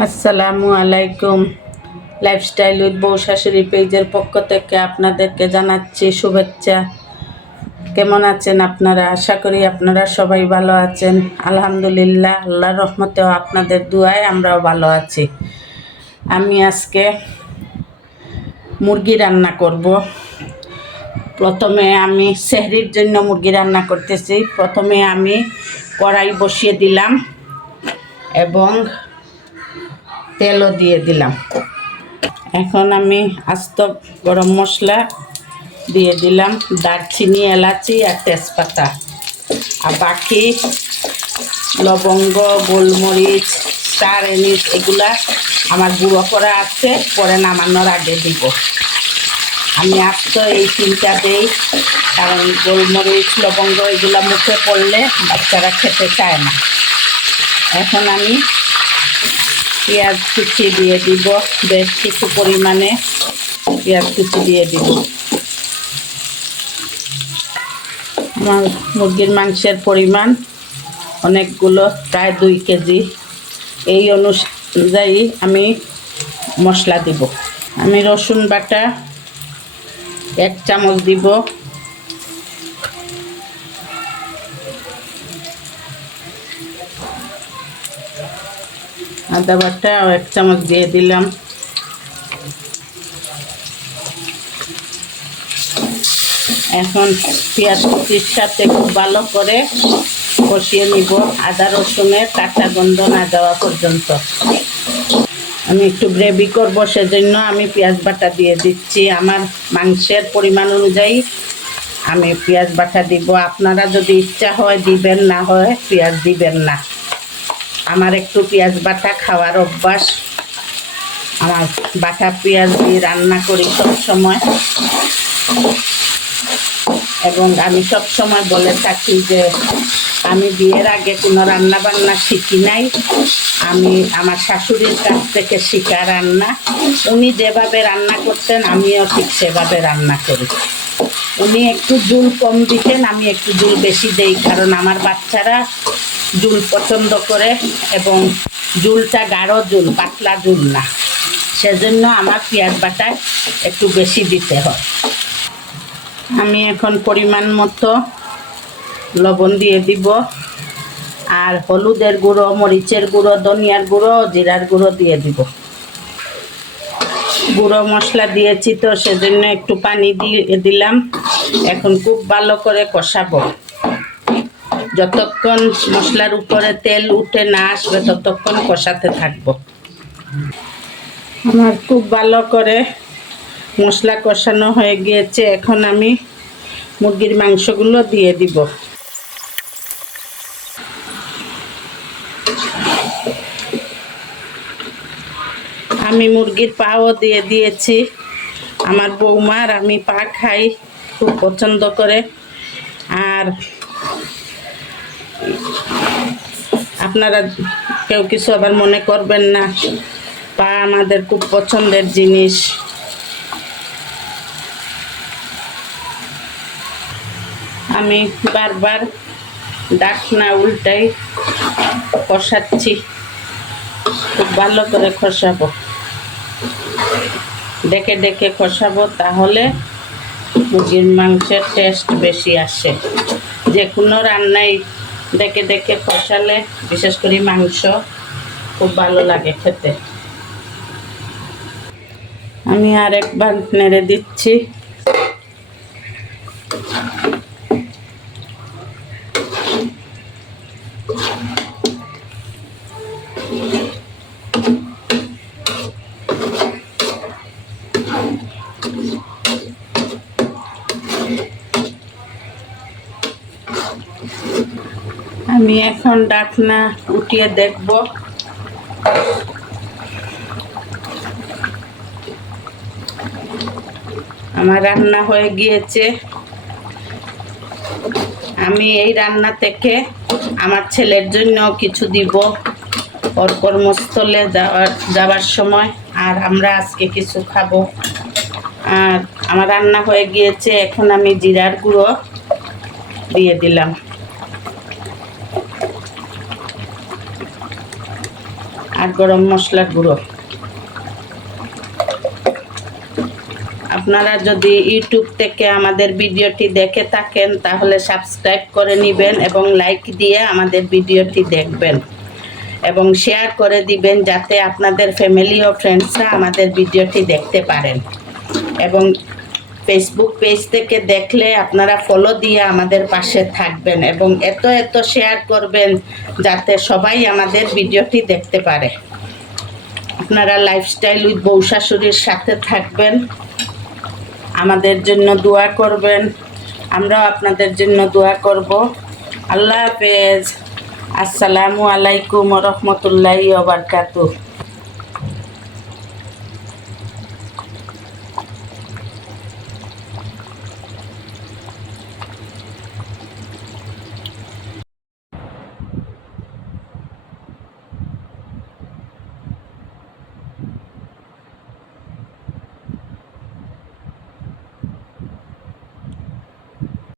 আসসালামু আলাইকুম। Lifestyle with বউ শাশুড়ি পেজের পক্ষ থেকে আপনাদেরকে জানাচ্ছি শুভেচ্ছা। কেমন আছেন আপনারা? আশা করি আপনারা সবাই ভালো আছেন। আলহামদুলিল্লাহ, আল্লাহর রহমতেও আপনাদের দুয়ায় আমরাও ভালো আছি। আমি আজকে মুরগি রান্না করব। প্রথমে আমি সেহরির জন্য মুরগি রান্না করতেছি। প্রথমে আমি কড়াই বসিয়ে দিলাম এবং তেলও দিয়ে দিলাম। এখন আমি আস্ত গরম মশলা দিয়ে দিলাম, দারচিনি, এলাচি আর তেজপাতা। আর বাকি লবঙ্গ, গোলমরিচ স্টার এনিস এগুলা আমার গুঁড়ো করা আছে, পরে নামানোর আগে দিব। আমি আস্ত এই তিনটা দেই, কারণ গোলমরিচ, লবঙ্গ এগুলো মুখে পড়লে বাচ্চারা খেতে চায় না। এখন আমি পেঁয়াজ কুচি দিয়ে দিব, বেশ কিছু পরিমাণে পেঁয়াজ কুচি দিয়ে দিব। মুরগির মাংসের পরিমাণ অনেকগুলো, প্রায় দুই কেজি। এই অনুযায়ী আমি মশলা দিব। আমি রসুন বাটা এক চামচ দিব আদা বাটা এক চামচ দিয়ে দিলাম। এখন পেঁয়াজ কুচির সাথে খুব ভালো করে কষিয়ে নিব, আদা, রসুনের কাঁচা গন্ধ না দেওয়া পর্যন্ত। আমি একটু গ্রেভি করব, সেজন্য আমি পেঁয়াজ বাটা দিয়ে দিচ্ছি। আমার মাংসের পরিমাণ অনুযায়ী আমি পেঁয়াজ বাটা দিব। আপনারা যদি ইচ্ছা হয় দিবেন, না হয় পেঁয়াজ দিবেন না। আমার একটু পেঁয়াজ বাটা খাওয়ার অভ্যাস। আমার বাটা পেঁয়াজ দিয়ে রান্না করি সব সময়। এবং আমি সব সময় বলে থাকি যে, আমি বিয়ের আগে কোনো রান্না বান্না শিখি নাই। আমি আমার শাশুড়ির কাছ থেকে শিখা রান্না। উনি যেভাবে রান্না করতেন, আমিও ঠিক সেভাবে রান্না করি। উনি একটু জুল কম দিতেন, আমি একটু জুল বেশি দেই। কারণ আমার বাচ্চারা জুল পছন্দ করে এবং জুলটা গাঢ় জুল, পাতলা জুল না। সেজন্য আমার পেঁয়াজ বাটায় একটু বেশি দিতে হয়। আমি এখন পরিমাণ মতো লবণ দিয়ে দিব। আর হলুদের গুঁড়ো, মরিচের গুঁড়ো, ধনিয়ার গুঁড়ো, জিরার গুঁড়ো দিয়ে দিব। গুঁড়ো মশলা দিয়েছি তো সেজন্য একটু পানি দিয়ে দিলাম। এখন খুব ভালো করে কষাবো। যতক্ষণ মশলার উপরে তেল উঠে না আসবে, ততক্ষণ কষাতে থাকব। আমার খুব ভালো করে মশলা কষানো হয়ে গিয়েছে। এখন আমি মুরগির মাংসগুলো দিয়ে দিব। আমি মুরগির পাও দিয়ে দিয়েছি। আমার বৌমার আমি পা খাই, খুব পছন্দ করে। আর আপনারা কেউ কিছু আবার মনে করবেন না। পা আমাদের খুব পছন্দের জিনিস। আমি বারবার ডাকনা উল্টাই কষাচ্ছি। খুব ভালো করে খসাবো ডেকে ডেকে খসাবো তাহলে মুরগির মাংসের টেস্ট বেশি আসে। যে কোনো রান্নাই ডেকে দেখে কষালে, বিশেষ করে মাংস, খুব ভালো লাগে খেতে। আমি আর একবার নেড়ে দিচ্ছি। আমি এখন ডাকনা উঠিয়ে দেখব। আমার রান্না হয়ে গিয়েছে। আমি এই রান্না থেকে আমার ছেলের জন্য কিছু দিব ওর কর্মস্থলে যাওয়ার যাওয়ার সময়, আর আমরা আজকে কিছু খাব। আর আমার রান্না হয়ে গিয়েছে, এখন আমি জিরার গুঁড়ো দিয়ে দিলাম। আর গরম মশলার গুঁড়ো। আপনারা যদি ইউটিউব থেকে আমাদের ভিডিওটি দেখে থাকেন, তাহলে সাবস্ক্রাইব করে নেবেন এবং লাইক দিয়ে আমাদের ভিডিওটি দেখবেন। এবং শেয়ার করে দিবেন যাতে আপনাদের ফ্যামিলি ও ফ্রেন্ডসরা আমাদের ভিডিওটি দেখতে পারেন। এবং ফেসবুক পেজ থেকে দেখলে আপনারা ফলো দিয়ে আমাদের পাশে থাকবেন এবং এত এত শেয়ার করবেন যাতে সবাই আমাদের ভিডিওটি দেখতে পারে। আপনারা লাইফস্টাইল উইথ বউ শাশুড়ির সাথে থাকবেন, আমাদের জন্য দোয়া করবেন, আমরাও আপনাদের জন্য দোয়া করব। আল্লাহ হাফেজ। আসসালামু আলাইকুম রহমতুল্লাহি ওবরকাতুহ